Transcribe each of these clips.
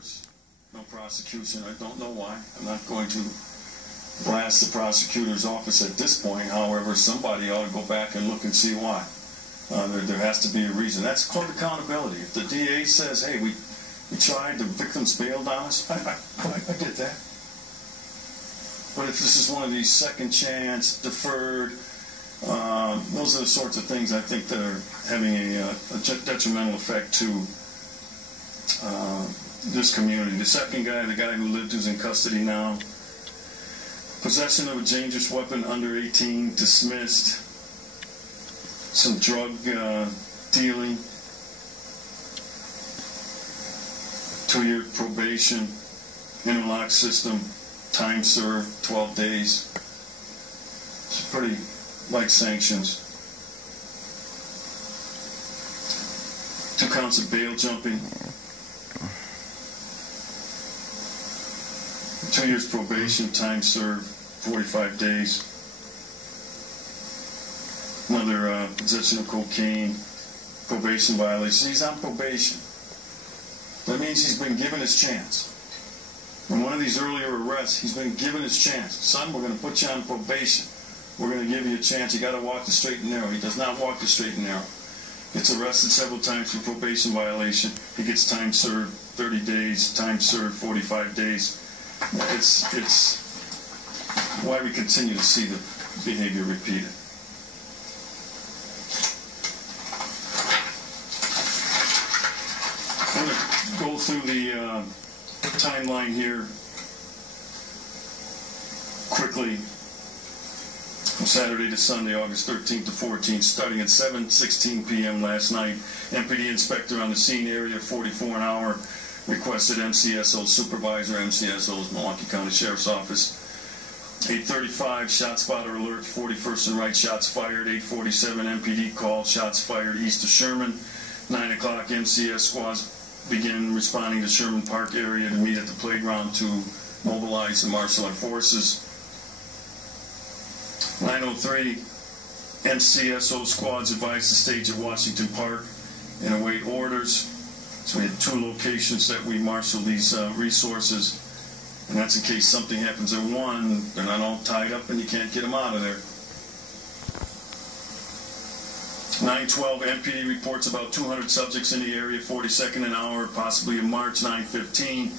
course, no prosecution. I don't know why. I'm not going to blast the prosecutor's office at this point. However, somebody ought to go back and look and see why. There has to be a reason. That's called accountability. If the DA says, hey, we tried, the victims bailed on us, I get that. But if this is one of these second chance, deferred, those are the sorts of things I think that are having a detrimental effect to this community. The second guy, the guy who lived, who's in custody now, possession of a dangerous weapon under 18, dismissed. Some drug dealing, 2-year probation, interlock system, time served, 12 days. It's pretty light sanctions. 2 counts of bail jumping. 2 years probation, time served, 45 days. Another possession of cocaine, probation violation. He's on probation. That means he's been given his chance. In one of these earlier arrests, he's been given his chance. Son, we're going to put you on probation. We're going to give you a chance. You got to walk the straight and narrow. He does not walk the straight and narrow. Gets arrested several times for probation violation. He gets time served 30 days, time served 45 days. It's why we continue to see the behavior repeated. I'm going to go through the timeline here quickly from Saturday to Sunday, August 13th to 14th, starting at 7:16 p.m. last night. MPD inspector on the scene, area 44 an hour, requested MCSO supervisor, MCSO's Milwaukee County Sheriff's Office. 8:35, shot spotter alert, 41st and right, shots fired. 8:47, MPD call, shots fired east of Sherman. 9 o'clock, MCS squads begin responding to Sherman Park area to meet at the playground to mobilize and marshal our forces. 9:03, MCSO squads advised the stage at Washington Park and await orders. So we had 2 locations that we marshal these resources, and that's in case something happens at one, they're not all tied up and you can't get them out of there. 9:12, MPD reports about 200 subjects in the area, 42nd an hour, possibly in March. 9:15,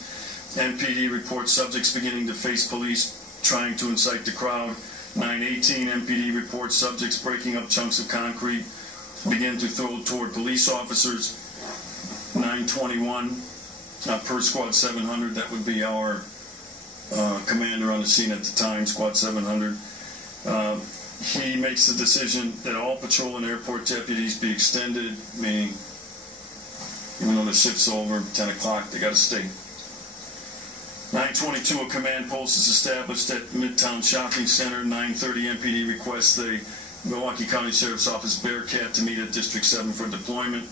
MPD reports subjects beginning to face police trying to incite the crowd. 9:18, MPD reports subjects breaking up chunks of concrete, begin to throw toward police officers. 9:21, per squad 700, that would be our commander on the scene at the time, squad 700. He makes the decision that all patrol and airport deputies be extended, meaning even though the shift's over, 10 o'clock, they got to stay. 9:22, a command post is established at Midtown Shopping Center. 9:30, MPD requests the Milwaukee County Sheriff's Office Bearcat to meet at District 7 for deployment.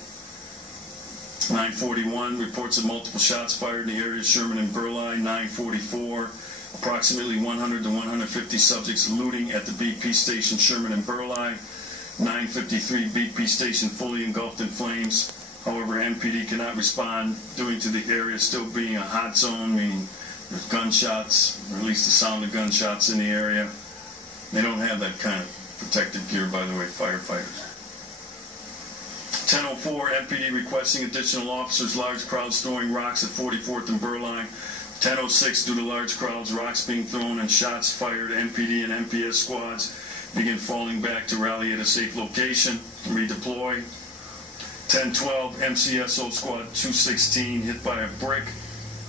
9:41, reports of multiple shots fired in the area of Sherman and Burleigh. 9:44, approximately 100 to 150 subjects looting at the BP station Sherman and Burleigh. 9:53, BP station fully engulfed in flames. However, MPD cannot respond due to the area still being a hot zone, meaning there's gunshots, or at least the sound of gunshots in the area. They don't have that kind of protective gear, by the way, firefighters. 10:04, MPD requesting additional officers, large crowds throwing rocks at 44th and Burleigh. 10:06, due to large crowds, rocks being thrown and shots fired, MPD and MPS squads begin falling back to rally at a safe location, redeploy. 10:12, MCSO squad 216 hit by a brick,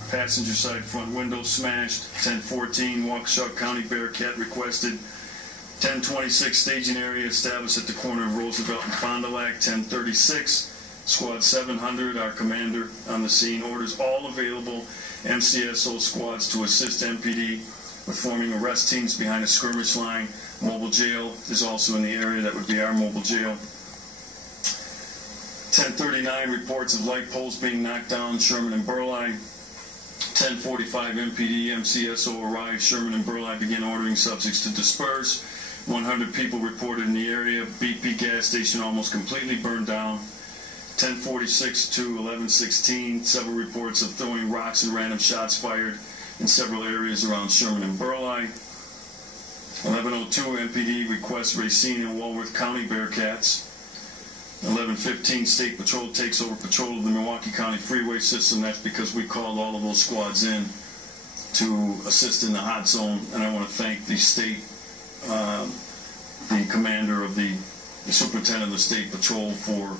passenger side front window smashed. 10:14, Waukesha County Bearcat requested. 10:26, staging area established at the corner of Roosevelt and Fond du Lac. 10:36, squad 700, our commander on the scene, orders all available MCSO squads to assist MPD with forming arrest teams behind a skirmish line. Mobile jail is also in the area. That would be our mobile jail. 10:39, reports of light poles being knocked down, Sherman and Burleigh. 10:45, MPD, MCSO arrived. Sherman and Burleigh began ordering subjects to disperse. 100 people reported in the area. BP gas station almost completely burned down. 10:46 to 11:16, several reports of throwing rocks and random shots fired in several areas around Sherman and Burleigh. 11:02, MPD requests Racine and Walworth County Bearcats. 11:15, State Patrol takes over patrol of the Milwaukee County freeway system. That's because we called all of those squads in to assist in the hot zone, and I want to thank the state, the commander of the superintendent of the State Patrol for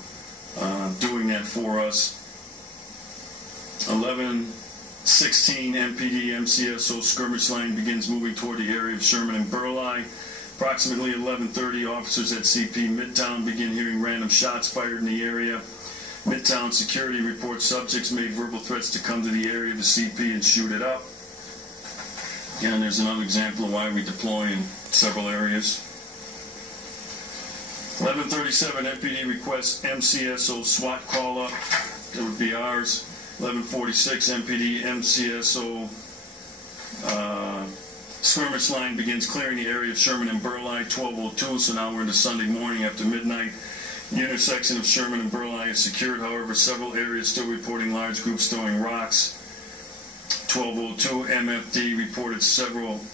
doing that for us. 11:16, MPD MCSO skirmish line begins moving toward the area of Sherman and Burleigh. Approximately 11:30, officers at CP Midtown begin hearing random shots fired in the area. Midtown security reports subjects made verbal threats to come to the area of the CP and shoot it up. Again, there's another example of why we deploy in several areas. 11:37, MPD requests MCSO SWAT call-up. That would be ours. 11:46, MPD MCSO skirmish line begins clearing the area of Sherman and Burleigh. 12:02, so now we're into Sunday morning after midnight. The intersection of Sherman and Burleigh is secured. However, several areas still reporting large groups throwing rocks. 12:02, MFD reported several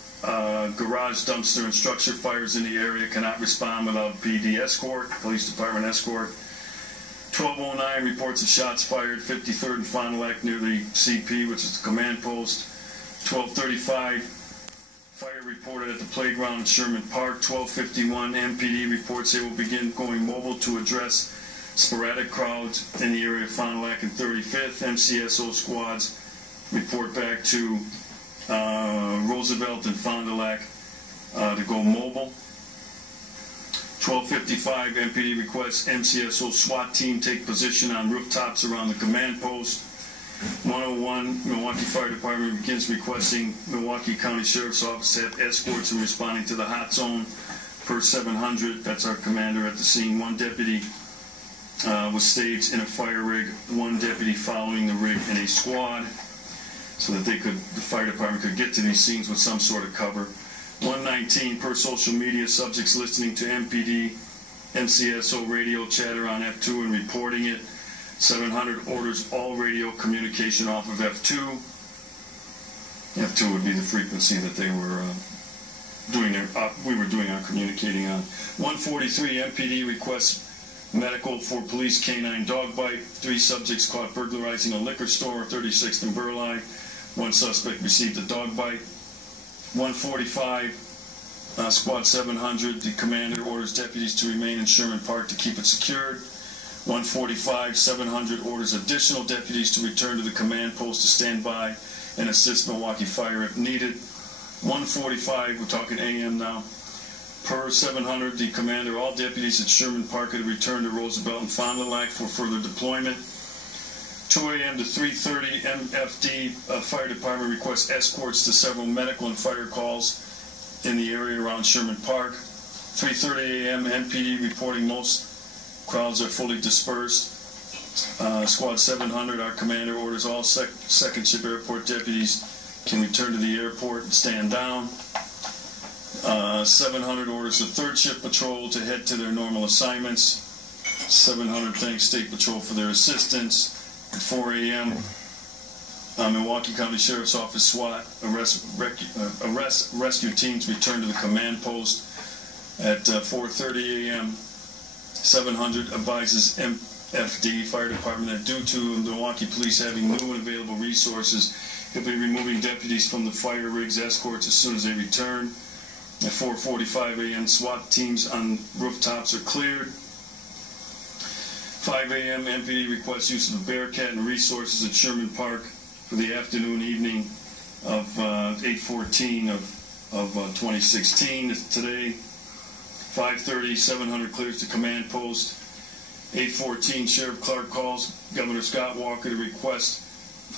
garage, dumpster, and structure fires in the area. Cannot respond without PD escort, police department escort. 12:09, reports of shots fired, 53rd and Fond du Lac near the CP, which is the command post. 12:35, fire reported at the playground in Sherman Park. 12:51, MPD reports they will begin going mobile to address sporadic crowds in the area of Fond du Lac and 35th. MCSO squads report back to Roosevelt and Fond du Lac to go mobile. 12:55, MPD requests MCSO SWAT team take position on rooftops around the command post. 101, Milwaukee Fire Department begins requesting Milwaukee County Sheriff's Office to have escorts in responding to the hot zone. Per 700, that's our commander at the scene. One deputy was staged in a fire rig, one deputy following the rig in a squad, so that the fire department could get to these scenes with some sort of cover. 119, per social media, subjects listening to MPD MCSO radio chatter on F2 and reporting it. 700 orders all radio communication off of F2. F2 would be the frequency that they were we were doing our communicating on. 143, MPD requests medical for police canine dog bite. 3 subjects caught burglarizing a liquor store, 36th and Burleigh. 1 suspect received a dog bite. 145, Squad 700, the commander orders deputies to remain in Sherman Park to keep it secured. 145, 700 orders additional deputies to return to the command post to stand by and assist Milwaukee Fire if needed. 145, we're talking AM now. Per 700, the commander, all deputies at Sherman Park are to return to Roosevelt and Fond du Lac for further deployment. 2 a.m. to 3:30, MFD Fire Department requests escorts to several medical and fire calls in the area around Sherman Park. 3:30 a.m., MPD reporting most crowds are fully dispersed. Squad 700, our commander orders all second ship airport deputies can return to the airport and stand down. 700 orders the third ship patrol to head to their normal assignments. 700 thanks State Patrol for their assistance. At 4 a.m., Milwaukee County Sheriff's Office SWAT rescue teams return to the command post. At 4:30 a.m., 700 advises MFD Fire Department that due to Milwaukee Police having new and available resources, he'll be removing deputies from the fire rigs escorts as soon as they return. At 4:45 a.m., SWAT teams on rooftops are cleared. 5 a.m., MPD requests use of a Bearcat and resources at Sherman Park for the afternoon evening of 8/14 of 2016. Today, 5:30, 700 clears the command post. 8:14, Sheriff Clarke calls Governor Scott Walker to request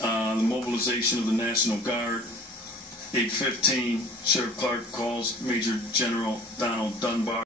the mobilization of the National Guard. 8:15, Sheriff Clarke calls Major General Donald Dunbar